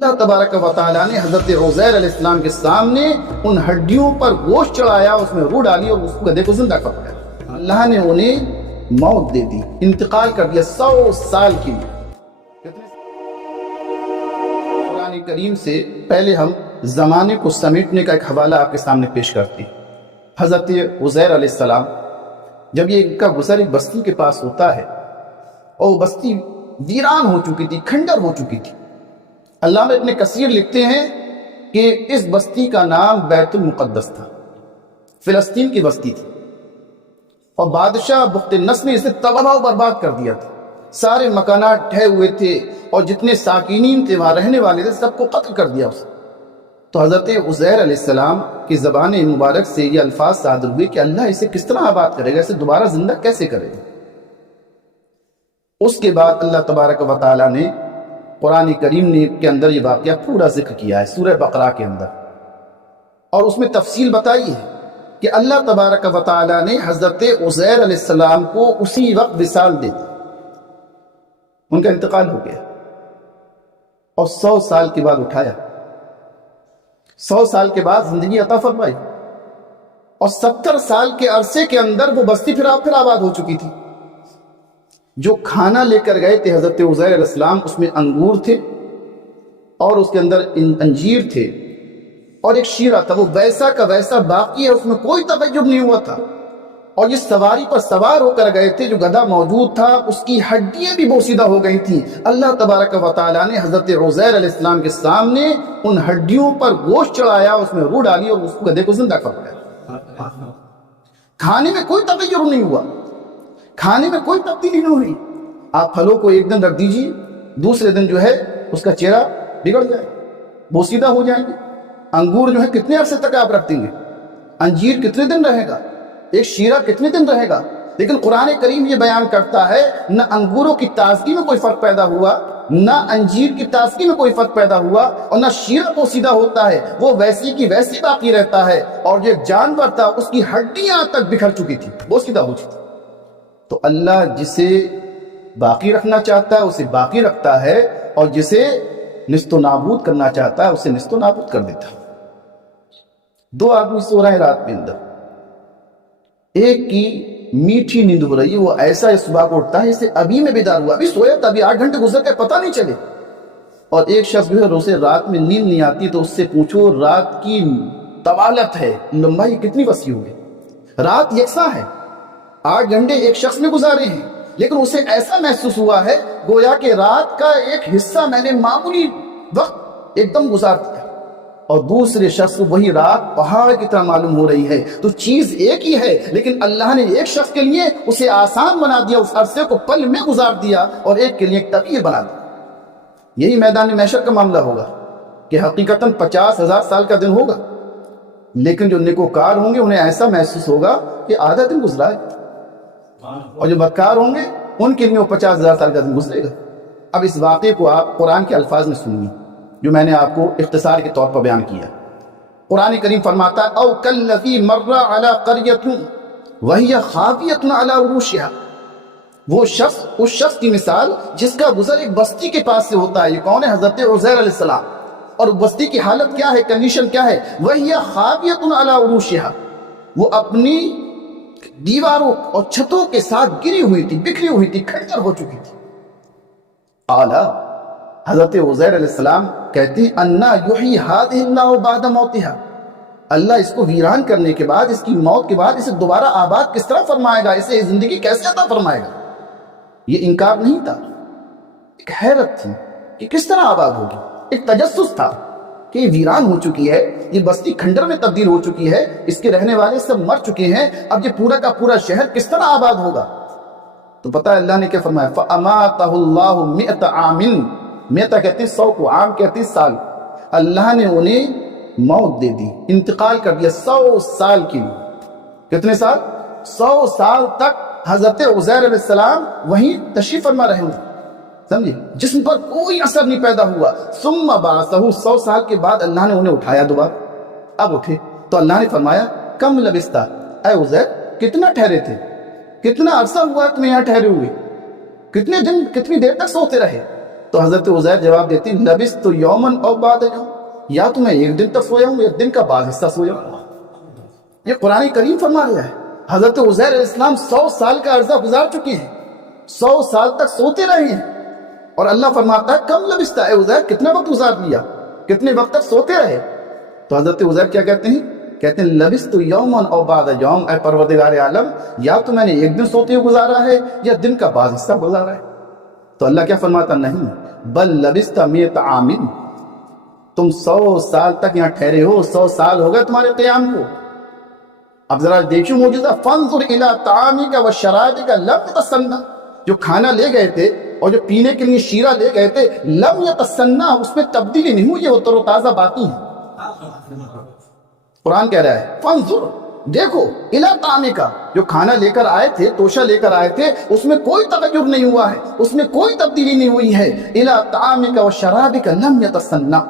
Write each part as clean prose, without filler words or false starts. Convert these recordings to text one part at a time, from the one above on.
اللہ تبارک و تعالیٰ نے حضرت عزیر علیہ السلام کے سامنے ان ہڈیوں پر گوشت چڑھایا، اس میں روح ڈالی اور اس کو گدھے کو زندہ کر دیا۔ اللہ نے انہیں موت دے دی، انتقال کر دیا 100 سال کی۔ قرآن کریم سے پہلے ہم زمانے کو سمیٹنے کا ایک حوالہ آپ کے سامنے پیش کرتے ہیں۔ حضرت عزیر علیہ السلام جب یہ ان کا گزر ایک بستی کے پاس ہوتا ہے اور وہ بستی ویران ہو چکی تھی، کھنڈر ہو چکی تھی۔ علامہ ابن کثیر لکھتے ہیں کہ اس بستی کا نام بیت المقدس تھا، فلسطین کی بستی تھی، اور بادشاہ بخت نصر نے اسے تباہ و برباد کر دیا تھا۔ سارے مکانات ڈھہے ہوئے تھے اور جتنے ساکنین تھے، وہاں رہنے والے تھے، سب کو قتل کر دیا اسے۔ تو حضرت عزیر علیہ السلام کی زبان مبارک سے یہ الفاظ صادر ہوئے کہ اللہ اسے کس طرح آباد کرے گا، اسے دوبارہ زندہ کیسے کرے گا۔ اس کے بعد اللہ تبارک و تعالیٰ نے قرآن کریم نے کے اندر یہ واقعہ پورا ذکر کیا ہے سورہ بقرہ کے اندر، اور اس میں تفصیل بتائی ہے کہ اللہ تبارک و تعالیٰ نے حضرت عزیر علیہ السلام کو اسی وقت وصال دے دی، ان کا انتقال ہو گیا، اور 100 سال کے بعد اٹھایا، 100 سال کے بعد زندگی عطا فرمائی، اور 70 سال کے عرصے کے اندر وہ بستی پھر آباد ہو چکی تھی۔ جو کھانا لے کر گئے تھے حضرت عزیر علیہ السلام، اس میں انگور تھے اور اس کے اندر انجیر تھے اور ایک شیرہ تھا، وہ ویسا کا ویسا باقی ہے، اس میں کوئی تغیر نہیں ہوا تھا۔ اور جس سواری پر سوار ہو کر گئے تھے، جو گدھا موجود تھا، اس کی ہڈیاں بھی بوسیدہ ہو گئی تھیں۔ اللہ تبارک و تعالیٰ نے حضرت عزیر علیہ السلام کے سامنے ان ہڈیوں پر گوشت چڑھایا، اس میں روح ڈالی اور اس کو گدھے کو زندہ کر دیا۔ کھانے میں کوئی تغیر نہیں ہوا، کھانے میں کوئی تبدیلی نہیں ہوئی۔ آپ پھلوں کو ایک دن رکھ دیجیے، دوسرے دن جو ہے اس کا چہرہ بگڑ جائے، بوسیدہ ہو جائیں گے۔ انگور جو ہے کتنے عرصے تک آپ رکھ دیں گے، انجیر کتنے دن رہے گا، ایک شیرہ کتنے دن رہے گا۔ لیکن قرآن کریم یہ بیان کرتا ہے نہ انگوروں کی تازگی میں کوئی فرق پیدا ہوا، نہ انجیر کی تازگی میں کوئی فرق پیدا ہوا، اور نہ شیرہ بوسیدہ ہوتا ہے، وہ ویسی کی ویسی باقی رہتا ہے۔ اور جو ایک جانور تھا، اس کی ہڈیاں تک بکھر چکی تھی، بوسیدہ ہو چکی تھی۔ تو اللہ جسے باقی رکھنا چاہتا ہے اسے باقی رکھتا ہے، اور جسے نست و نابود کرنا چاہتا ہے اسے نست و نابود کر دیتا ہے۔ 2 آدمی سو رہے ہیں رات میں اندر، ایک کی میٹھی نیند ہو رہی ہے، وہ ایسا صبح کو اٹھتا ہے اسے ابھی میں بیدار ہوا، ابھی سویا تھا، ابھی 8 گھنٹے گزر کے پتہ نہیں چلے۔ اور ایک شخص جو ہے اسے رات میں نیند نہیں آتی، تو اس سے پوچھو رات کی طوالت ہے، لمبائی کتنی وسیع ہوگی۔ رات یکساں ہے، 8 گھنٹے ایک شخص نے گزارے ہیں، لیکن اسے ایسا محسوس ہوا ہے گویا کہ رات کا ایک حصہ میں نے معمولی وقت ایک دم گزار دیا، اور دوسرے شخص کو وہی رات پہاڑ کی طرح معلوم ہو رہی ہے۔ تو چیز ایک ہی ہے، لیکن اللہ نے ایک شخص کے لیے اسے آسان بنا دیا، اس عرصے کو پل میں گزار دیا، اور ایک کے لیے ایک طویل بنا دیا۔ یہی میدان محشر کا معاملہ ہوگا کہ حقیقتاً 50,000 سال کا دن ہوگا، لیکن جو نیکوکار ہوں گے انہیں ایسا محسوس ہوگا کہ آدھا دن گزرا ہے، اور جو بدکار ہوں گے ان کے لیے وہ 50,000 سال کا دن گزرے گا۔ اب اس واقعے کو آپ قرآن کے الفاظ میں سنیے جو میں نے آپ کو اختصار کے طور پر بیان کیا۔ قرآن کریم فرماتا ہے او کالذی مر علی قریۃ وہی خاویۃ علی عروشہا، وہ شخص، اس شخص کی مثال جس کا گزر ایک بستی کے پاس سے ہوتا ہے۔ یہ کون ہے؟ حضرت عزیر علیہ السلام۔ اور بستی کی حالت کیا ہے، کنڈیشن کیا ہے؟ وہی خاویۃ علی عروشہا، وہ اپنی دیواروں اور چھتوں کے ساتھ گری ہوئی تھی، بکھری ہوئی تھی، کھنڈر ہو چکی تھی۔ اعلیٰ حضرت عزیر علیہ السلام کہتے ہیں انا یحیی ہذہ اللہ بعد موتہا، اللہ اس کو ویران کرنے کے بعد، اس کی موت کے بعد اسے دوبارہ آباد کس طرح فرمائے گا، اسے زندگی کیسے عطا فرمائے گا۔ یہ انکار نہیں تھا، ایک حیرت تھی کہ کس طرح آباد ہوگی، ایک تجسس تھا کہ یہ ویران ہو چکی ہے، یہ بستی کھنڈر میں تبدیل ہو چکی ہے، اس کے رہنے والے سب مر چکے ہیں، اب یہ پورا کا پورا شہر کس طرح آباد ہوگا۔ تو پتہ ہے اللہ نے کیا فرمایا، فَأَمَاتَهُ اللَّهُ مِئَةَ عَامٍ، مئتا کہتے ہیں 100 کو، عام کہتے ہیں سال۔ اللہ نے انہیں موت دے دی، انتقال کر دیا 100 سال کی۔ کتنے سال؟ 100 سال تک حضرت عزیر علیہ السلام وہیں تشریف فرما رہے ہوں، سمجھے، جسم پر کوئی اثر نہیں پیدا ہوا۔ ثم بعثہ، 100 سال کے بعد اللہ نے انہیں اٹھایا دوبارہ۔ اب اٹھے تو اللہ نے فرمایا کم لبثتا، اے عزیر کتنا ٹھہرے تھے، کتنا عرصہ ہوا تمہیں یہاں ٹھہرے ہوئے، کتنے دن، کتنی دیر تک سوتے رہے۔ تو حضرت عزیر جواب دیتی لبثت یومن او بعد یوم، یا تو میں ایک دن تک سویا ہوں یا دن کا بعض حصہ سویا ہوں۔ یہ قرآن کریم فرما رہا ہے حضرت عزیر علیہ السلام 100 سال کا عرصہ گزار چکے ہیں، 100 سال تک سوتے رہے ہیں، اور اللہ فرماتا ہے کم لبثت اے عزیر، کتنا وقت گزار لیا، کتنے وقت تک سوتے رہے؟ تو حضرت عزیر کیا کہتے ہیں؟ کہتے ہیں لبثت یوما او بعد یوم، اے پروردگار عالم یا تو میں نے ایک دن سوتے ہوئے گزارا ہے یا دن کا بعض حصہ گزارا ہے۔ تو اللہ کیا فرماتا؟ نہیں، بل لبثت مئۃ عام، تم 100 سال تک یہاں ٹھہرے ہو، 100 سال ہو گئے تمہارے قیام کو۔ اب ذرا دیکھو معجزہ، فانظر الی طعامک و شرابک لم یتسنہ، جو کھانا لے گئے تھے اور جو پینے کے لیے شیرہ لے گئے تھے، لم یتسنہ، اس میں تبدیلی نہیں ہوئی، وہ تر و تازہ باقی ہے۔ قرآن کہہ رہا ہے فانظر، دیکھو، الی طعامک، جو کھانا لے کر آئے تھے، توشہ لے کر آئے تھے، اس میں کوئی تغیر نہیں ہوا ہے، اس میں کوئی تبدیلی نہیں ہوئی ہے۔ الی طعامک و شرابک لم یتسنہ،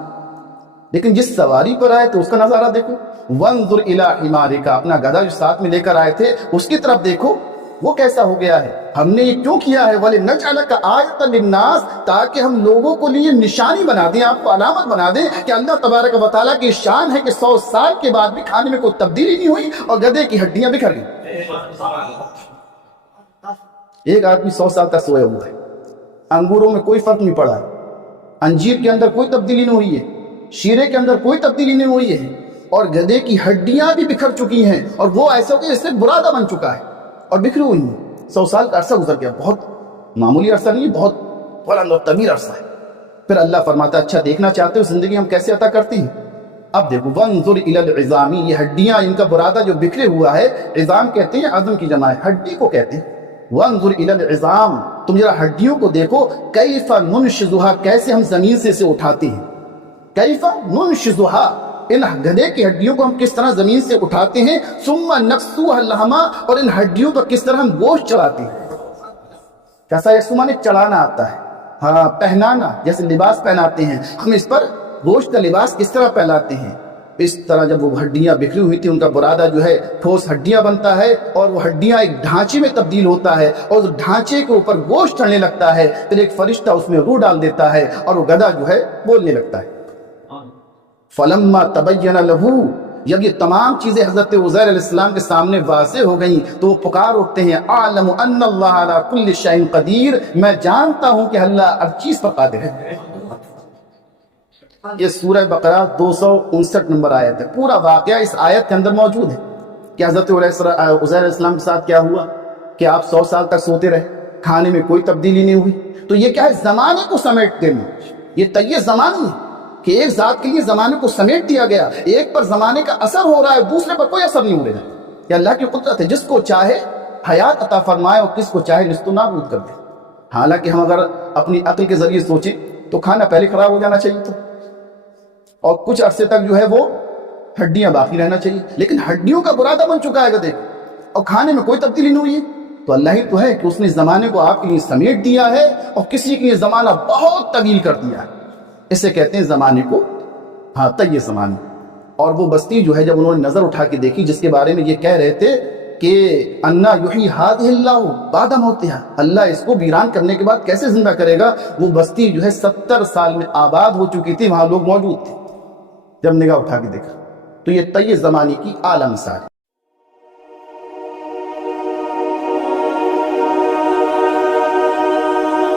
لیکن جس سواری پر آئے تھے اس کا نظارہ دیکھو۔ وانظر الی حمارک، اپنا گدھا جو ساتھ میں لے کر آئے تھے اس کی طرف دیکھو، وہ کیسا ہو گیا ہے۔ ہم نے یہ کیوں کیا ہے؟ وَلِنَجْعَلَكَ آیَةً لِلنَّاسِ، تاکہ ہم لوگوں کو لیے نشانی بنا دیں، آپ کو علامت بنا دیں کہ اللہ تبارک و تعالیٰ کی شان ہے کہ 100 سال کے بعد بھی کھانے میں کوئی تبدیلی نہیں ہوئی اور گدھے کی ہڈیاں بکھر گئی۔ ایک آدمی 100 سال تک سویا ہوا ہے، انگوروں میں کوئی فرق نہیں پڑا ہے، انجیر کے اندر کوئی تبدیلی نہیں ہوئی ہے، شیرے کے اندر کوئی تبدیلی نہیں ہوئی ہے، اور گدھے کی ہڈیاں بھی بکھر چکی ہیں، اور وہ ایسا کہ اس سے برادہ بن چکا ہے اور بکھری ہوئی ہیں۔ 100 سال کا عرصہ گزر گیا، بہت معمولی عرصہ نہیں ہے، بہت بلند اور طویل عرصہ ہے۔ پھر اللہ فرماتا ہے اچھا دیکھنا چاہتے ہو زندگی ہم کیسے عطا کرتے ہیں؟ اب دیکھو وانظر الی العظام، یہ ہڈیاں، ان کا برادہ جو بکھرے ہوا ہے، عظام کہتے ہیں عظم کی جمع ہے، ہڈی کو کہتے ہیں۔ وانظر الی العظام، تم ذرا ہڈیوں کو دیکھو، کیف ننشزھا، کیسے ہم زمین سے اسے اٹھاتے ہیں، کیف ننشزھا، ان گدھے کی ہڈیوں کو ہم کس طرح زمین سے اٹھاتے ہیں، ثم نکسوها لحما، اور ان ہڈیوں پر کس طرح ہم گوشت چڑھاتے ہیں۔ کیسا یکسو مانے چڑھانا آتا ہے، ہاں پہنانا، جیسے لباس پہناتے ہیں، ہم اس پر گوشت کا لباس کس طرح پہناتے ہیں۔ اس طرح جب وہ ہڈیاں بکھری ہوئی تھی، ان کا برادہ جو ہے ٹھوس ہڈیاں بنتا ہے، اور وہ ہڈیاں ایک ڈھانچے میں تبدیل ہوتا ہے، اور اس ڈھانچے کے اوپر گوشت چڑھنے لگتا ہے، پھر ایک فرشتہ اس میں روح ڈال دیتا ہے، اور وہ گدھا جو ہے بولنے لگتا ہے۔ فلما تبین لہ، جب یہ تمام چیزیں حضرت عزیر علیہ السلام کے سامنے واضح ہو گئیں تو وہ پکار اٹھتے ہیں اعلم ان اللہ علی کل شیء قدیر، میں جانتا ہوں کہ اللہ ہر چیز پر قادر ہے۔ یہ سورہ بقرہ 259 نمبر آیت ہے، پورا واقعہ اس آیت کے اندر موجود ہے کہ حضرت عزیر علیہ السلام کے ساتھ کیا ہوا کہ آپ 100 سال تک سوتے رہے، کھانے میں کوئی تبدیلی نہیں ہوئی۔ تو یہ کیا ہے؟ زمانے کو سمیٹ دینا، یہ طی زمانی ہے کہ ایک ذات کے لیے زمانے کو سمیٹ دیا گیا، ایک پر زمانے کا اثر ہو رہا ہے، دوسرے پر کوئی اثر نہیں ہو رہا ہے۔ یہ اللہ کی قدرت ہے، جس کو چاہے حیات عطا فرمائے اور کس کو چاہے نست و نابود کر دے۔ حالانکہ ہم اگر اپنی عقل کے ذریعے سوچیں تو کھانا پہلے خراب ہو جانا چاہیے تھا، اور کچھ عرصے تک جو ہے وہ ہڈیاں باقی رہنا چاہیے، لیکن ہڈیوں کا برادہ بن چکا ہے گدھے، اور کھانے میں کوئی تبدیلی نہیں ہوئی ہے۔ تو اللہ ہی تو ہے کہ اس نے زمانے کو آپ کے لیے سمیٹ دیا ہے، اور کسی کے لیے زمانہ بہت طویل کر دیا ہے، اسے کہتے ہیں زمانے کو ہاں طی زمانے۔ اور وہ بستی جو ہے جب انہوں نے نظر اٹھا کے دیکھی، جس کے بارے میں یہ کہہ رہے تھے کہ انا یحیی ہذہ اللہ بعد موتہا، اللہ اس کو ویران کرنے کے بعد کیسے زندہ کرے گا، وہ بستی جو ہے 70 سال میں آباد ہو چکی تھی، وہاں لوگ موجود تھے۔ جب نگاہ اٹھا کے دیکھا تو یہ طی زمانے کی اعلیٰ مثال ہے۔